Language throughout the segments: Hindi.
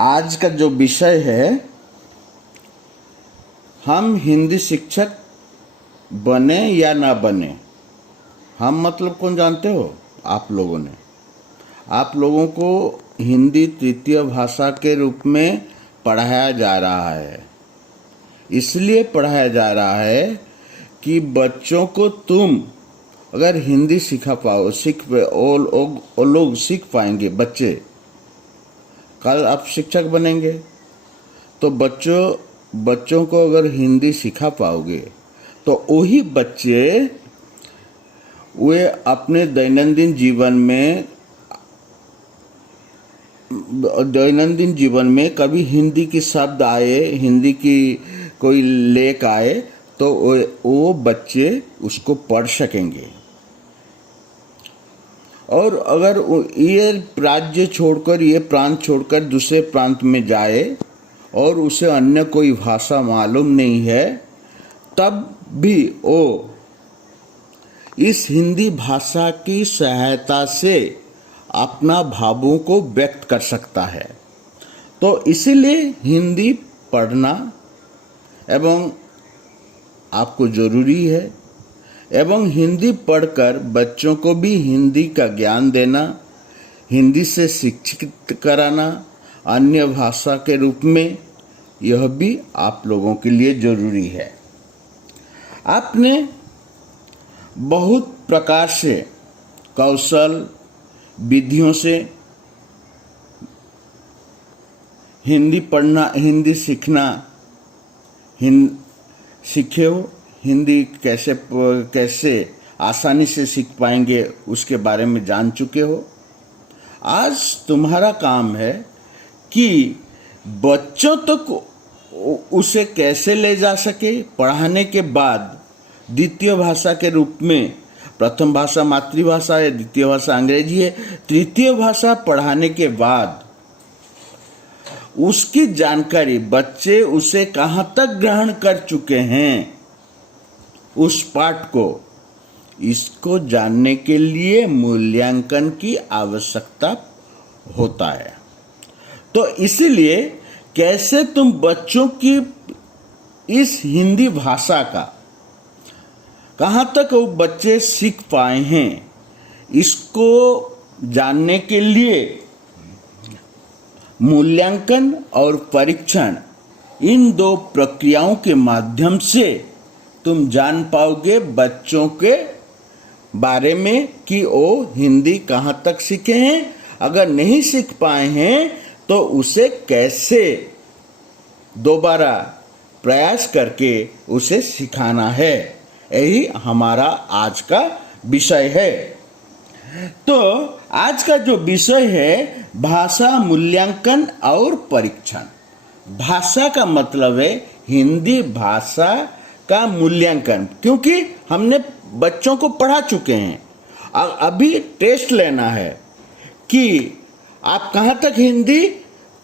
आज का जो विषय है, हम हिंदी शिक्षक बने या ना बने। हम मतलब कौन जानते हो? आप लोगों ने। आप लोगों को हिंदी तृतीय भाषा के रूप में पढ़ाया जा रहा है। इसलिए पढ़ाया जा रहा है कि बच्चों को तुम अगर हिंदी सिखा पाओ, वो लोग सीख पाएंगे। कल आप शिक्षक बनेंगे तो बच्चों को अगर हिंदी सिखा पाओगे तो वही बच्चे वे अपने दैनंदिन जीवन में कभी हिंदी की शब्द आए, हिंदी की कोई लेख आए तो वो बच्चे उसको पढ़ सकेंगे। और अगर ये राज्य छोड़कर, ये प्रांत छोड़कर दूसरे प्रांत में जाए और उसे अन्य कोई भाषा मालूम नहीं है, तब भी वो इस हिंदी भाषा की सहायता से अपना भावों को व्यक्त कर सकता है। तो इसीलिए हिंदी पढ़ना एवं आपको जरूरी है, एवं हिंदी पढ़कर बच्चों को भी हिंदी का ज्ञान देना, हिंदी से शिक्षित कराना अन्य भाषा के रूप में, यह भी आप लोगों के लिए जरूरी है। आपने बहुत प्रकार से कौशल विधियों से हिंदी पढ़ना, हिंदी सीखना सीखे हो। हिंदी कैसे आसानी से सीख पाएंगे उसके बारे में जान चुके हो। आज तुम्हारा काम है कि बच्चों तक उसे कैसे ले जा सके। पढ़ाने के बाद द्वितीय भाषा के रूप में, प्रथम भाषा मातृभाषा है, द्वितीय भाषा अंग्रेजी है, तृतीय भाषा पढ़ाने के बाद उसकी जानकारी बच्चे उसे कहाँ तक ग्रहण कर चुके हैं उस पाठ को, इसको जानने के लिए मूल्यांकन की आवश्यकता होता है। तो इसीलिए कैसे तुम बच्चों की इस हिंदी भाषा का कहाँ तक वो बच्चे सीख पाए हैं, इसको जानने के लिए मूल्यांकन और परीक्षण, इन दो प्रक्रियाओं के माध्यम से तुम जान पाओगे बच्चों के बारे में कि वो हिंदी कहाँ तक सीखे हैं। अगर नहीं सीख पाए हैं तो उसे कैसे दोबारा प्रयास करके उसे सिखाना है। यही हमारा आज का विषय है। तो आज का जो विषय है, भाषा मूल्यांकन और परीक्षण। भाषा का मतलब है हिंदी भाषा का मूल्यांकन, क्योंकि हमने बच्चों को पढ़ा चुके हैं। अभी टेस्ट लेना है कि आप कहाँ तक हिंदी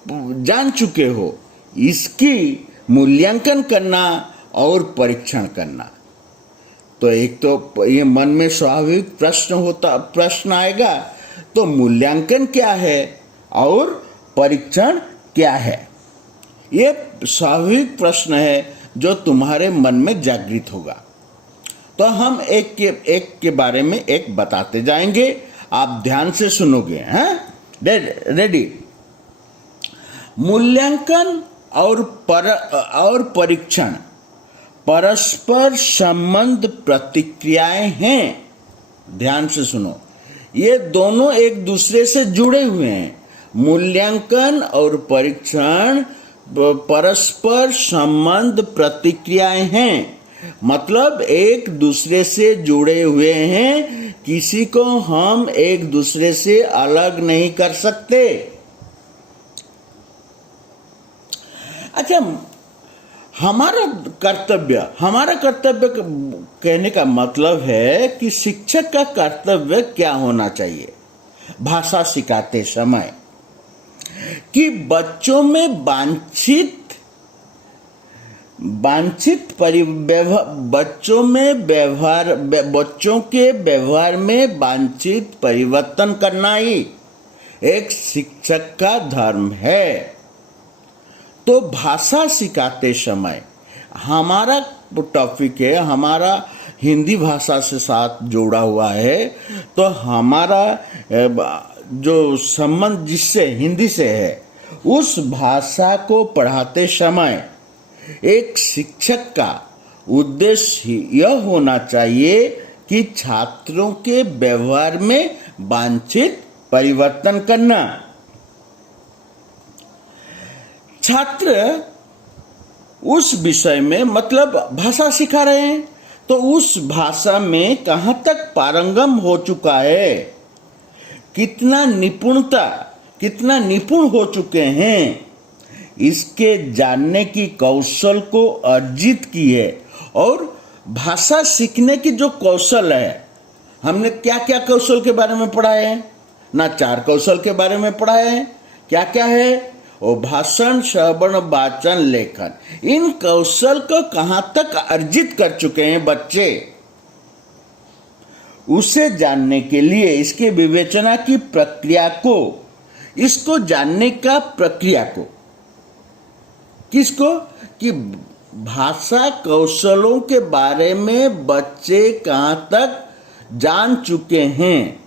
जान चुके हो, इसकी मूल्यांकन करना और परीक्षण करना। तो एक तो ये मन में स्वाभाविक प्रश्न आएगा, तो मूल्यांकन क्या है और परीक्षण क्या है? ये स्वाभाविक प्रश्न है जो तुम्हारे मन में जागृत होगा। तो हम एक के बारे में एक बताते जाएंगे, आप ध्यान से सुनोगे। हैं? रेडी? मूल्यांकन और परीक्षण परस्पर संबंध प्रतिक्रियाएं हैं। ध्यान से सुनो, ये दोनों एक दूसरे से जुड़े हुए हैं। मूल्यांकन और परीक्षण परस्पर संबंध प्रतिक्रियाएं हैं, मतलब एक दूसरे से जुड़े हुए हैं। किसी को हम एक दूसरे से अलग नहीं कर सकते। अच्छा, हमारा कर्तव्य कहने का मतलब है कि शिक्षक का कर्तव्य क्या होना चाहिए भाषा सिखाते समय, कि बच्चों में बच्चों के व्यवहार में वांछित परिवर्तन करना ही एक शिक्षक का धर्म है। तो भाषा सिखाते समय हमारा टॉपिक है, हमारा हिंदी भाषा से साथ जोड़ा हुआ है, तो हमारा जो संबंध जिससे हिंदी से है, उस भाषा को पढ़ाते समय एक शिक्षक का उद्देश्य यह होना चाहिए कि छात्रों के व्यवहार में वांछित परिवर्तन करना। छात्र उस विषय में मतलब भाषा सिखा रहे हैं, तो उस भाषा में कहाँ तक पारंगम हो चुका है, कितना निपुण हो चुके हैं, इसके जानने की कौशल को अर्जित की है। और भाषा सीखने की जो कौशल है, हमने क्या क्या कौशल के बारे में पढ़ा है ना, 4 कौशल के बारे में पढ़ा है। क्या क्या है वो? भाषण, श्रवण, वाचन, लेखन। इन कौशल को कहाँ तक अर्जित कर चुके हैं बच्चे, उसे जानने के लिए इसके विवेचना की प्रक्रिया को, इसको जानने का प्रक्रिया को, किसको? कि भाषा कौशलों के बारे में बच्चे कहाँ तक जान चुके हैं,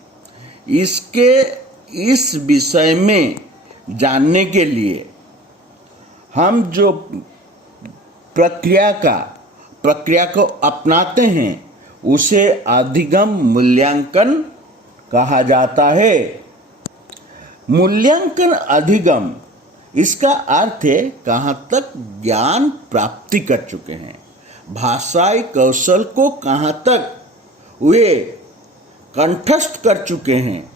इस विषय में जानने के लिए हम जो प्रक्रिया को अपनाते हैं उसे अधिगम मूल्यांकन कहा जाता है। मूल्यांकन अधिगम, इसका अर्थ है कहाँ तक ज्ञान प्राप्ति कर चुके हैं, भाषाई कौशल को कहाँ तक वे कंठस्थ कर चुके हैं,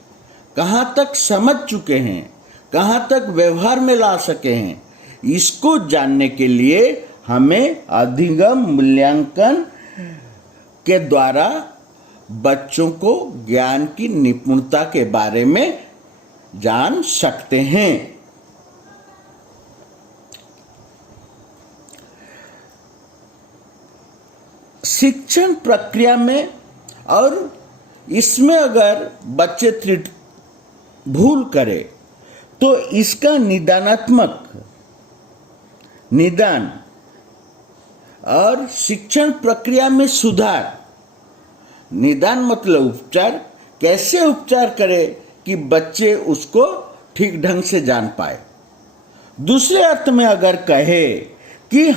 कहाँ तक समझ चुके हैं, कहाँ तक व्यवहार में ला सके हैं। इसको जानने के लिए हमें अधिगम मूल्यांकन के द्वारा बच्चों को ज्ञान की निपुणता के बारे में जान सकते हैं। शिक्षण प्रक्रिया में और इसमें अगर बच्चे भूल करे तो इसका निदान और शिक्षण प्रक्रिया में सुधार। निदान मतलब उपचार, कैसे उपचार करे कि बच्चे उसको ठीक ढंग से जान पाए। दूसरे अर्थ में अगर कहे कि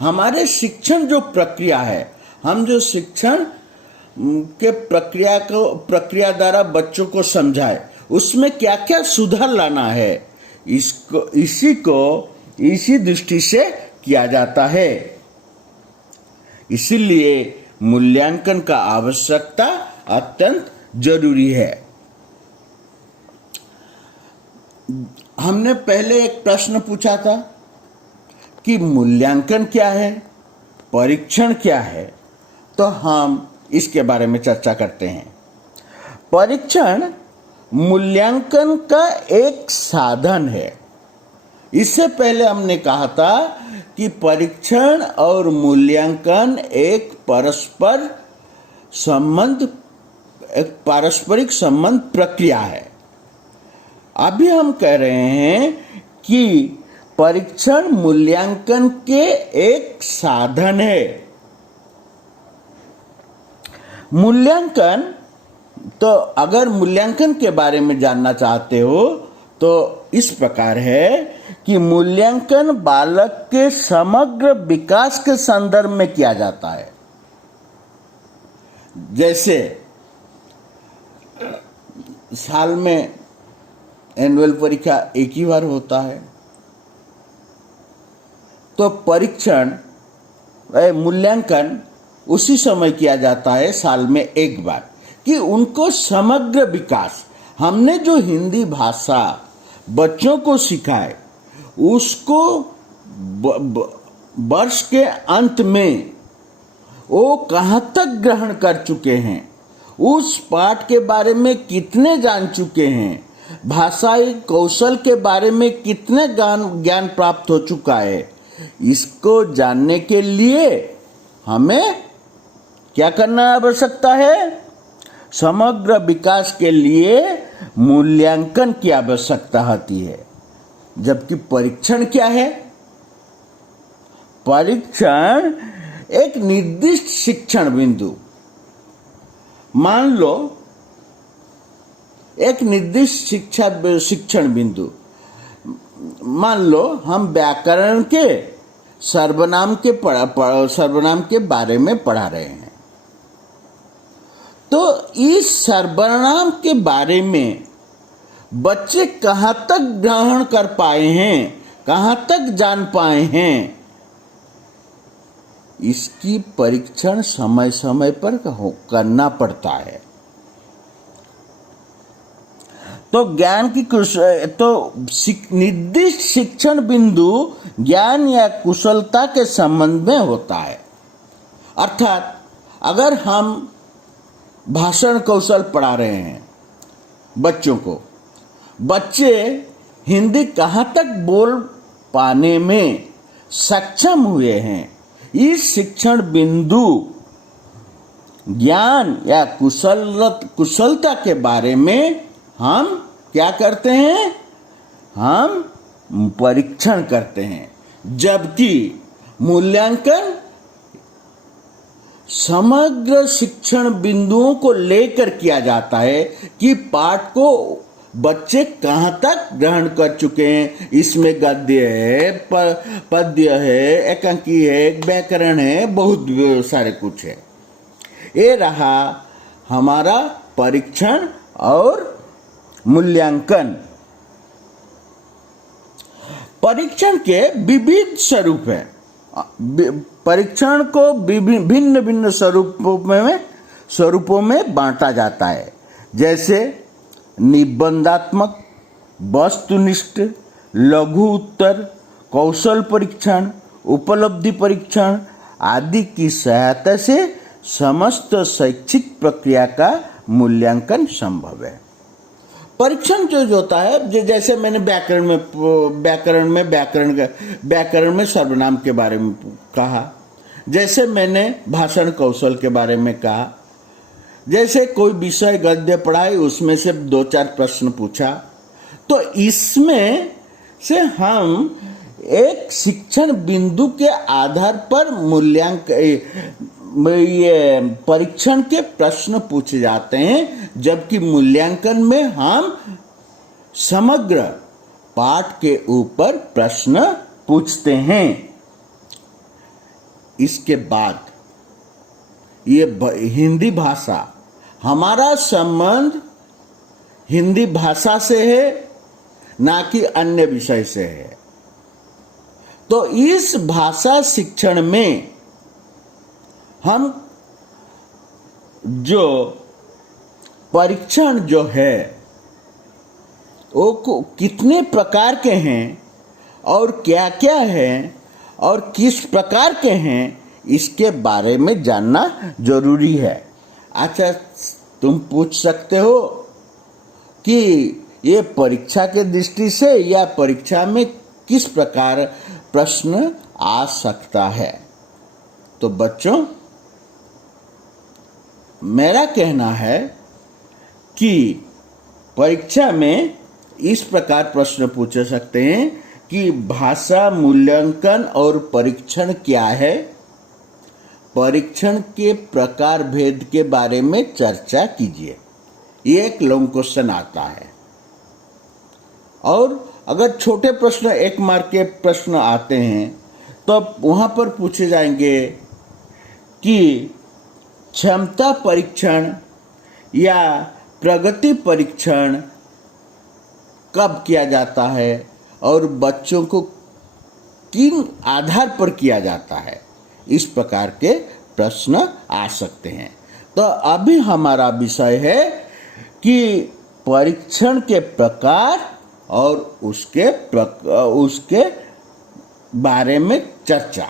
हमारे शिक्षण जो प्रक्रिया है, हम जो शिक्षण के प्रक्रिया द्वारा बच्चों को समझाए, उसमें क्या क्या सुधार लाना है, इसी दृष्टि से किया जाता है। इसीलिए मूल्यांकन का आवश्यकता अत्यंत जरूरी है। हमने पहले एक प्रश्न पूछा था कि मूल्यांकन क्या है, परीक्षण क्या है, तो हम इसके बारे में चर्चा करते हैं। परीक्षण मूल्यांकन का एक साधन है। इससे पहले हमने कहा था कि परीक्षण और मूल्यांकन एक पारस्परिक संबंध प्रक्रिया है। अभी हम कह रहे हैं कि परीक्षण मूल्यांकन के एक साधन है। मूल्यांकन, तो अगर मूल्यांकन के बारे में जानना चाहते हो तो इस प्रकार है कि मूल्यांकन बालक के समग्र विकास के संदर्भ में किया जाता है। जैसे साल में एनुअल परीक्षा एक ही बार होता है, तो परीक्षण मूल्यांकन उसी समय किया जाता है साल में एक बार, कि उनको समग्र विकास, हमने जो हिंदी भाषा बच्चों को सिखाए उसको वर्ष के अंत में वो कहाँ तक ग्रहण कर चुके हैं, उस पाठ के बारे में कितने जान चुके हैं, भाषाई कौशल के बारे में कितने ज्ञान प्राप्त हो चुका है, इसको जानने के लिए हमें क्या करना आवश्यकता है? समग्र विकास के लिए मूल्यांकन की आवश्यकता होती है। जबकि परीक्षण क्या है? परीक्षण एक निर्दिष्ट शिक्षण बिंदु, मान लो एक निर्दिष्ट शिक्षण बिंदु, मान लो हम व्याकरण के सर्वनाम के बारे में पढ़ा रहे हैं, तो इस सर्वनाम के बारे में बच्चे कहाँ तक ग्रहण कर पाए हैं, कहाँ तक जान पाए हैं, इसकी परीक्षण समय समय पर करना पड़ता है। तो ज्ञान की निर्दिष्ट शिक्षण बिंदु ज्ञान या कुशलता के संबंध में होता है। अर्थात अगर हम भाषण कौशल पढ़ा रहे हैं बच्चों को, बच्चे हिंदी कहाँ तक बोल पाने में सक्षम हुए हैं, इस शिक्षण बिंदु ज्ञान या कुशलता के बारे में हम क्या करते हैं, हम परीक्षण करते हैं। जबकि मूल्यांकन समग्र शिक्षण बिंदुओं को लेकर किया जाता है कि पाठ को बच्चे कहाँ तक ग्रहण कर चुके हैं। इसमें गद्य है, पद्य है, एकांकी है, व्याकरण है, बहुत सारे कुछ है। ये रहा हमारा परीक्षण और मूल्यांकन। परीक्षण के विविध स्वरूप है। परीक्षण को भिन्न भिन्न स्वरूपों में बांटा जाता है, जैसे निबंधात्मक, वस्तुनिष्ठ, लघु उत्तर, कौशल परीक्षण, उपलब्धि परीक्षण आदि की सहायता से समस्त शैक्षिक प्रक्रिया का मूल्यांकन संभव है। परीक्षण जो होता है, जैसे मैंने व्याकरण में सर्वनाम के बारे में कहा, जैसे मैंने भाषण कौशल के बारे में कहा, जैसे कोई विषय गद्य पढ़ाई उसमें से 2-4 प्रश्न पूछा, तो इसमें से हम एक शिक्षण बिंदु के आधार पर परीक्षण के प्रश्न पूछे जाते हैं, जबकि मूल्यांकन में हम समग्र पाठ के ऊपर प्रश्न पूछते हैं। इसके बाद ये हिंदी भाषा, हमारा संबंध हिंदी भाषा से है, ना कि अन्य विषय से है। तो इस भाषा शिक्षण में हम जो परीक्षण जो है वो कितने प्रकार के हैं और क्या क्या हैं और किस प्रकार के हैं, इसके बारे में जानना जरूरी है। अच्छा, तुम पूछ सकते हो कि ये परीक्षा के दृष्टि से या परीक्षा में किस प्रकार प्रश्न आ सकता है। तो बच्चों, मेरा कहना है कि परीक्षा में इस प्रकार प्रश्न पूछे सकते हैं कि भाषा मूल्यांकन और परीक्षण क्या है, परीक्षण के प्रकार भेद के बारे में चर्चा कीजिए। ये एक लॉन्ग क्वेश्चन आता है। और अगर छोटे प्रश्न 1 मार्क के प्रश्न आते हैं तो वहां पर पूछे जाएंगे कि क्षमता परीक्षण या प्रगति परीक्षण कब किया जाता है और बच्चों को किन आधार पर किया जाता है। इस प्रकार के प्रश्न आ सकते हैं। तो अभी हमारा विषय है कि परीक्षण के प्रकार और उसके बारे में चर्चा।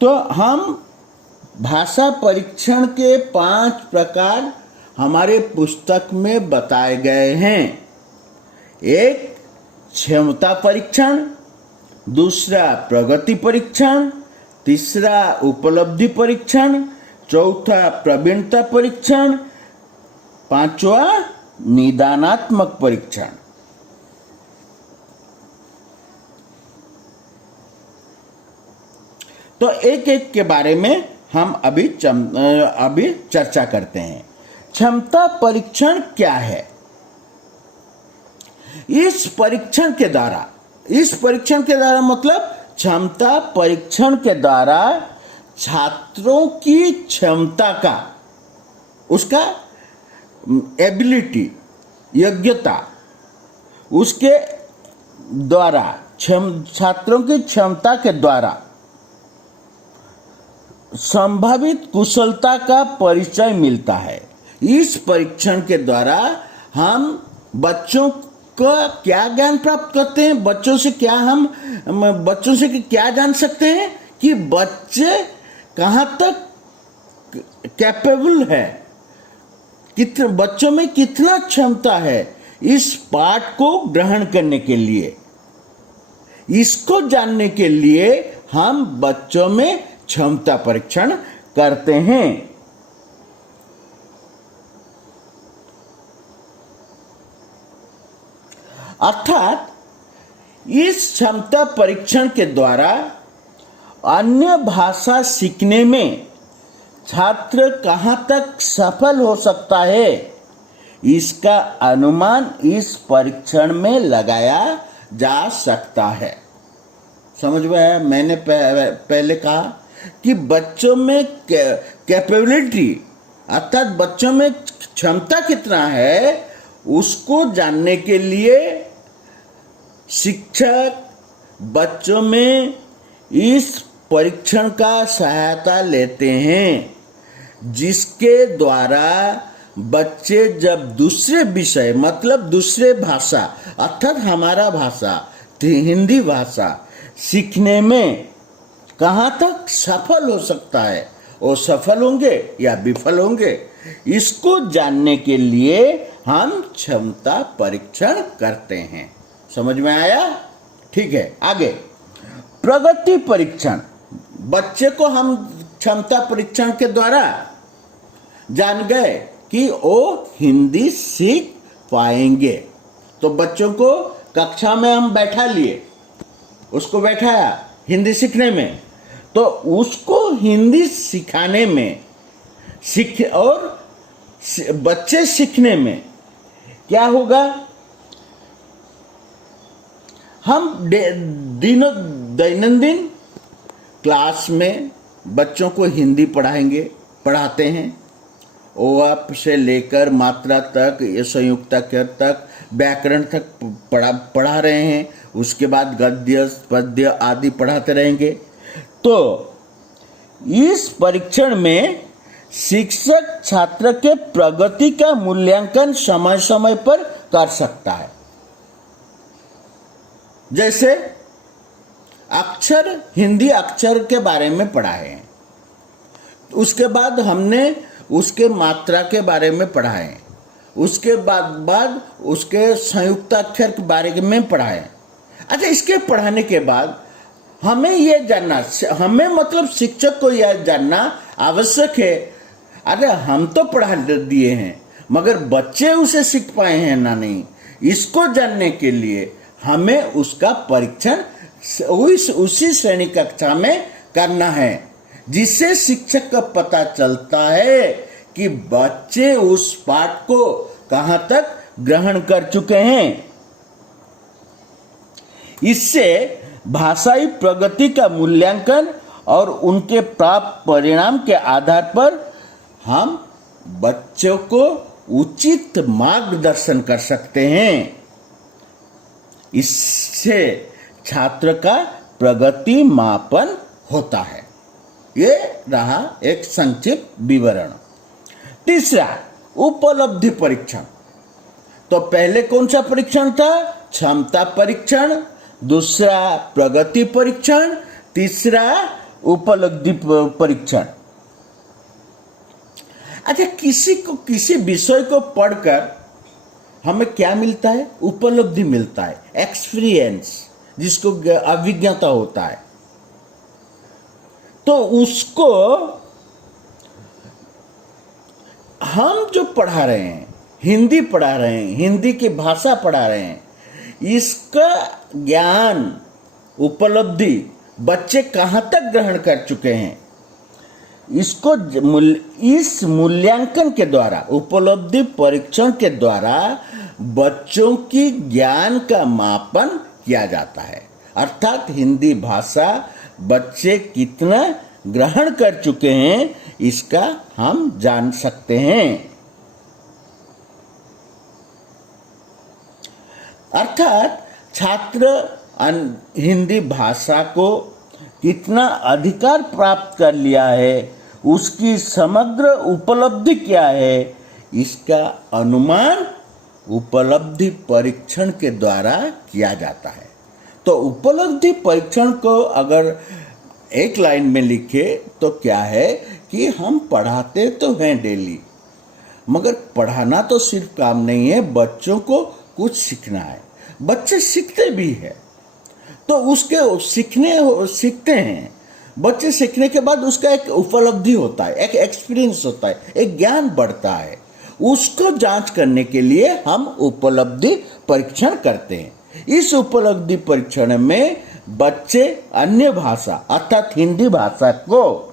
तो हम भाषा परीक्षण के 5 प्रकार हमारे पुस्तक में बताए गए हैं। एक क्षमता परीक्षण, दूसरा प्रगति परीक्षण, तीसरा उपलब्धि परीक्षण, चौथा प्रवीणता परीक्षण, 5वां निदानात्मक परीक्षण। तो एक एक के बारे में हम अभी चर्चा करते हैं। क्षमता परीक्षण क्या है? इस परीक्षण के द्वारा मतलब क्षमता परीक्षण के द्वारा छात्रों की क्षमता का, उसका एबिलिटी, योग्यता, उसके द्वारा छात्रों की क्षमता के द्वारा संभावित कुशलता का परिचय मिलता है। इस परीक्षण के द्वारा हम बच्चों का क्या ज्ञान प्राप्त करते हैं, बच्चों से क्या जान सकते हैं कि बच्चे कहाँ तक कैपेबल है, बच्चों में कितना क्षमता है इस पाठ को ग्रहण करने के लिए। इसको जानने के लिए हम बच्चों में क्षमता परीक्षण करते हैं। अर्थात इस क्षमता परीक्षण के द्वारा अन्य भाषा सीखने में छात्र कहां तक सफल हो सकता है, इसका अनुमान इस परीक्षण में लगाया जा सकता है। समझ में आया? मैंने पहले कहा कि बच्चों में कैपेबिलिटी अर्थात बच्चों में क्षमता कितना है, उसको जानने के लिए शिक्षक बच्चों में इस परीक्षण का सहायता लेते हैं, जिसके द्वारा बच्चे जब दूसरे विषय मतलब दूसरे भाषा अर्थात हमारा भाषा हिंदी भाषा सीखने में कहाँ तक सफल हो सकता है, वो सफल होंगे या विफल होंगे, इसको जानने के लिए हम क्षमता परीक्षण करते हैं। समझ में आया? ठीक है, आगे प्रगति परीक्षण। बच्चे को हम क्षमता परीक्षण के द्वारा जान गए कि वो हिंदी सीख पाएंगे। तो बच्चों को कक्षा में हम बैठा लिए, उसको बैठाया हिंदी सीखने में, तो उसको हिंदी सिखाने में और बच्चे सीखने में क्या होगा, हम दैनंदिन क्लास में बच्चों को हिंदी पढ़ाते हैं। ओ से लेकर मात्रा तक, संयुक्त अक्षर तक, व्याकरण तक पढ़ा रहे हैं। उसके बाद गद्य पद्य आदि पढ़ाते रहेंगे। तो इस परीक्षण में शिक्षक छात्र के प्रगति का मूल्यांकन समय समय पर कर सकता है। जैसे अक्षर, हिंदी अक्षर के बारे में पढ़ा है, उसके बाद हमने उसके मात्रा के बारे में पढ़ा है, उसके बाद उसके संयुक्त अक्षर के बारे में पढ़ा है। अच्छा, इसके पढ़ाने के बाद हमें यह जानना, हमें मतलब शिक्षक को यह जानना आवश्यक है, अरे हम तो पढ़ा दिए हैं मगर बच्चे उसे सीख पाए हैं ना नहीं, इसको जानने के लिए हमें उसका परीक्षण उसी श्रेणी कक्षा में करना है, जिससे शिक्षक को पता चलता है कि बच्चे उस पाठ को कहां तक ग्रहण कर चुके हैं। इससे भाषाई प्रगति का मूल्यांकन और उनके प्राप्त परिणाम के आधार पर हम बच्चों को उचित मार्गदर्शन कर सकते हैं। इससे छात्र का प्रगति मापन होता है। ये रहा एक संक्षिप्त विवरण। तीसरा, उपलब्धि परीक्षण। तो पहले कौन सा परीक्षण था? क्षमता परीक्षण, दूसरा प्रगति परीक्षण, तीसरा उपलब्धि परीक्षण। अच्छा, किसी विषय को पढ़कर हमें क्या मिलता है? उपलब्धि मिलता है, एक्सपीरियंस, जिसको अभिज्ञता होता है। तो उसको हम जो पढ़ा रहे हैं, हिंदी पढ़ा रहे हैं, हिंदी की भाषा पढ़ा रहे हैं, इसका ज्ञान, उपलब्धि बच्चे कहाँ तक ग्रहण कर चुके हैं, इसको इस मूल्यांकन के द्वारा, उपलब्धि परीक्षण के द्वारा बच्चों की ज्ञान का मापन किया जाता है। अर्थात हिंदी भाषा बच्चे कितना ग्रहण कर चुके हैं इसका हम जान सकते हैं। अर्थात छात्र हिंदी भाषा को कितना अधिकार प्राप्त कर लिया है, उसकी समग्र उपलब्धि क्या है, इसका अनुमान उपलब्धि परीक्षण के द्वारा किया जाता है। तो उपलब्धि परीक्षण को अगर एक लाइन में लिखे तो क्या है कि हम पढ़ाते तो हैं डेली, मगर पढ़ाना तो सिर्फ काम नहीं है, बच्चों को कुछ सीखना है। बच्चे सीखते भी हैं, तो उसके सीखते हैं। बच्चे सीखने के बाद उसका एक उपलब्धि होता है, एक एक्सपीरियंस होता है, एक ज्ञान बढ़ता है। उसको जांच करने के लिए हम उपलब्धि परीक्षण करते हैं। इस उपलब्धि परीक्षण में बच्चे अन्य भाषा अर्थात हिंदी भाषा को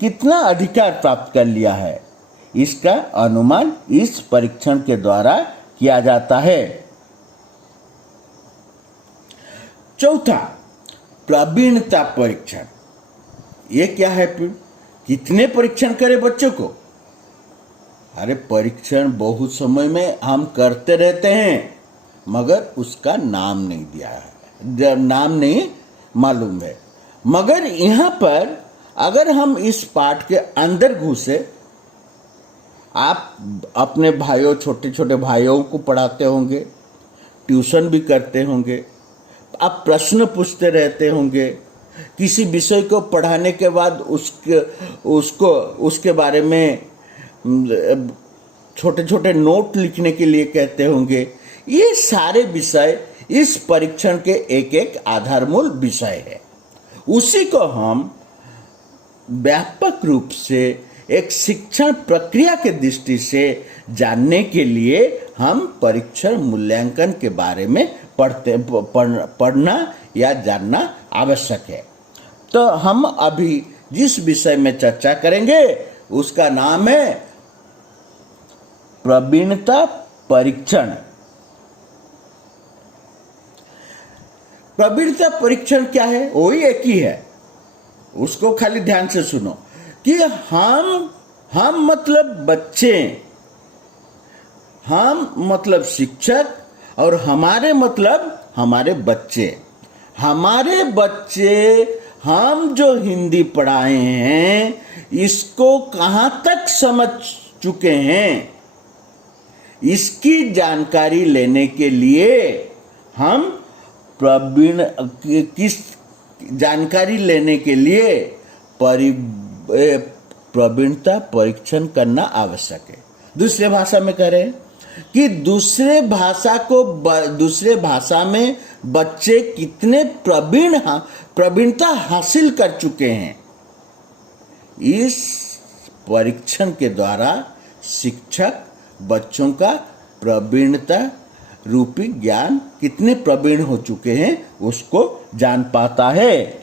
कितना अधिकार प्राप्त कर लिया है, इसका अनुमान इस परीक्षण के द्वारा किया जाता है। चौथा, प्रवीणता परीक्षण। ये क्या है? कितने परीक्षण करें बच्चों को? अरे परीक्षण बहुत समय में हम करते रहते हैं, मगर उसका नाम नहीं दिया है, नाम नहीं मालूम है। मगर यहाँ पर अगर हम इस पाठ के अंदर घुसे, आप अपने भाइयों, छोटे छोटे भाइयों को पढ़ाते होंगे, ट्यूशन भी करते होंगे, आप प्रश्न पूछते रहते होंगे, किसी विषय को पढ़ाने के बाद उसके बारे में छोटे छोटे नोट लिखने के लिए कहते होंगे। ये सारे विषय इस परीक्षण के एक एक आधारमूल विषय है। उसी को हम व्यापक रूप से एक शिक्षण प्रक्रिया के दृष्टि से जानने के लिए हम परीक्षण मूल्यांकन के बारे में पढ़ना या जानना आवश्यक है। तो हम अभी जिस विषय में चर्चा करेंगे उसका नाम है प्रवीणता परीक्षण। प्रवीणता परीक्षण क्या है? वही एक ही है, उसको खाली ध्यान से सुनो कि हम मतलब बच्चे, हम मतलब शिक्षक, और हमारे मतलब हमारे बच्चे। हमारे बच्चे हम जो हिंदी पढ़ाए हैं इसको कहाँ तक समझ चुके हैं, इसकी जानकारी लेने के लिए हम जानकारी लेने के लिए प्रवीणता परीक्षण करना आवश्यक है। दूसरे भाषा में करें कि दूसरे भाषा में बच्चे कितने प्रवीणता हासिल कर चुके हैं, इस परीक्षण के द्वारा शिक्षक बच्चों का प्रवीणता रूपी ज्ञान कितने प्रवीण हो चुके हैं उसको जान पाता है।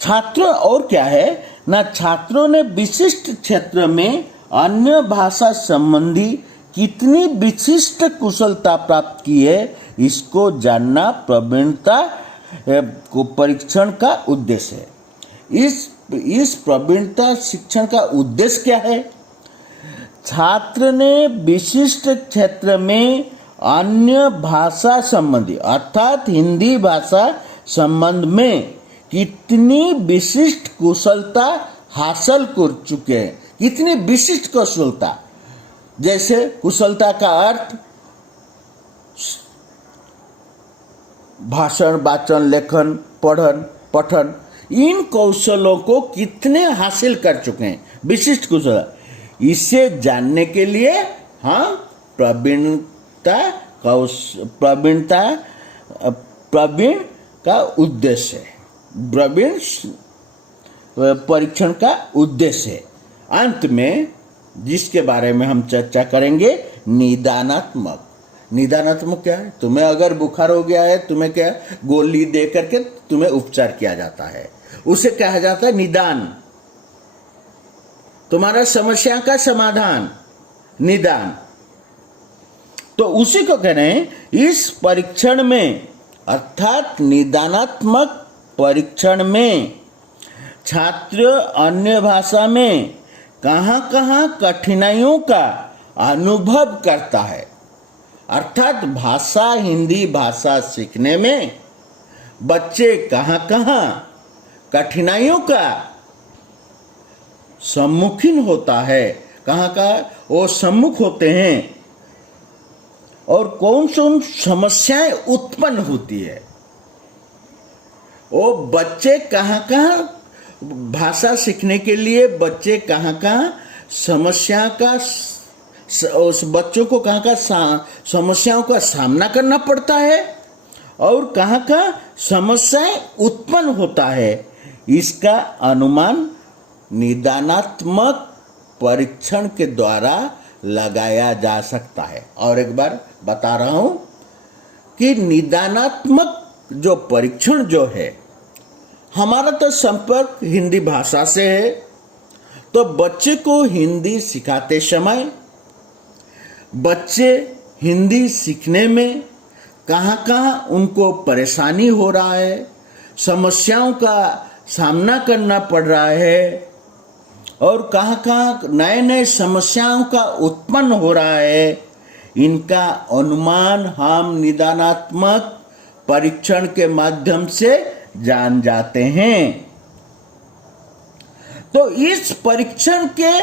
छात्रों और क्या है ना, छात्रों ने विशिष्ट क्षेत्र में अन्य भाषा संबंधी कितनी विशिष्ट कुशलता प्राप्त की है, इसको जानना प्रवीणता को परीक्षण का उद्देश्य है। इस प्रवीणता शिक्षण का उद्देश्य क्या है? छात्र ने विशिष्ट क्षेत्र में अन्य भाषा संबंधी अर्थात हिंदी भाषा संबंध में कितनी विशिष्ट कुशलता हासिल कर चुके हैं। कितनी विशिष्ट कुशलता, जैसे कुशलता का अर्थ भाषण, वाचन, लेखन, पठन, इन कौशलों को कितने हासिल कर चुके हैं, विशिष्ट कुशलता। इसे जानने के लिए हम प्रवीण का उद्देश्य है, प्रवीण परीक्षण का उद्देश्य है। अंत में जिसके बारे में हम चर्चा करेंगे, निदानात्मक। निदानात्मक क्या है? तुम्हें अगर बुखार हो गया है, तुम्हें क्या गोली दे करके तुम्हें उपचार किया जाता है, उसे कहा जाता है निदान। तुम्हारा समस्या का समाधान, निदान। तो उसी को कह रहे हैं इस परीक्षण में, अर्थात निदानात्मक परीक्षण में छात्र अन्य भाषा में कहाँ कहाँ कठिनाइयों का अनुभव करता है। अर्थात भाषा, हिंदी भाषा सीखने में बच्चे कहाँ कहाँ कठिनाइयों का सम्मुखीन होता है, कहाँ का वो सम्मुख होते हैं और कौन सी समस्याएं उत्पन्न होती है। वो बच्चे कहाँ कहाँ भाषा सीखने के लिए बच्चे कहाँ कहाँ समस्या का, उस बच्चों को कहाँ कहाँ समस्याओं का सामना करना पड़ता है और कहाँ कहाँ समस्याएं उत्पन्न होता है, इसका अनुमान निदानात्मक परीक्षण के द्वारा लगाया जा सकता है। और एक बार बता रहा हूं कि निदानात्मक जो परीक्षण जो है, हमारा तो संपर्क हिंदी भाषा से है, तो बच्चे को हिंदी सिखाते समय बच्चे हिंदी सीखने में कहाँ कहाँ उनको परेशानी हो रहा है, समस्याओं का सामना करना पड़ रहा है और कहाँ कहाँ नए नए समस्याओं का उत्पन्न हो रहा है, इनका अनुमान हम निदानात्मक परीक्षण के माध्यम से जान जाते हैं। तो इस परीक्षण के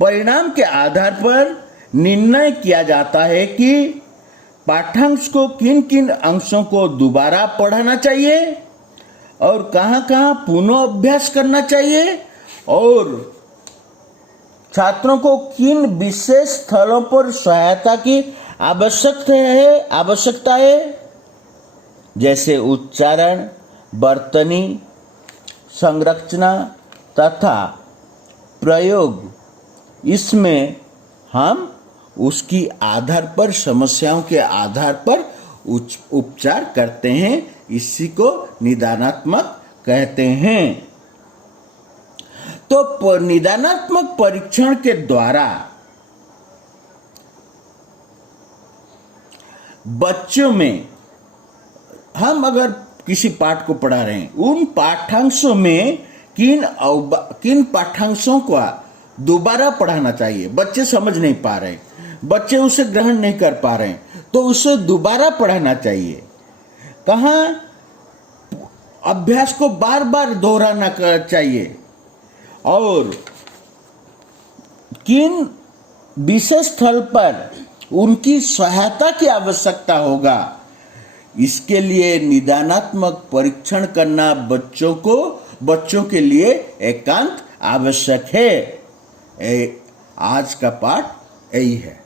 परिणाम के आधार पर निर्णय किया जाता है कि पाठ्यांश को किन किन अंशों को दोबारा पढ़ाना चाहिए और कहाँ कहाँ पुनः अभ्यास करना चाहिए और छात्रों को किन विशेष स्थलों पर सहायता की आवश्यकता है, जैसे उच्चारण, वर्तनी, संरचना तथा प्रयोग। इसमें हम उसकी आधार पर, समस्याओं के आधार पर उपचार करते हैं। इसी को निदानात्मक कहते हैं। तो निदानात्मक परीक्षण के द्वारा बच्चों में, हम अगर किसी पाठ को पढ़ा रहे हैं, उन पाठ्यांशों में किन पाठ्यांशों को दोबारा पढ़ाना चाहिए। बच्चे समझ नहीं पा रहे, बच्चे उसे ग्रहण नहीं कर पा रहे, तो उसे दोबारा पढ़ाना चाहिए। कहाँ अभ्यास को बार बार दोहराना चाहिए और किन विशेष स्थल पर उनकी सहायता की आवश्यकता होगा, इसके लिए निदानात्मक परीक्षण करना बच्चों के लिए एकांत आवश्यक है। आज का पाठ यही है।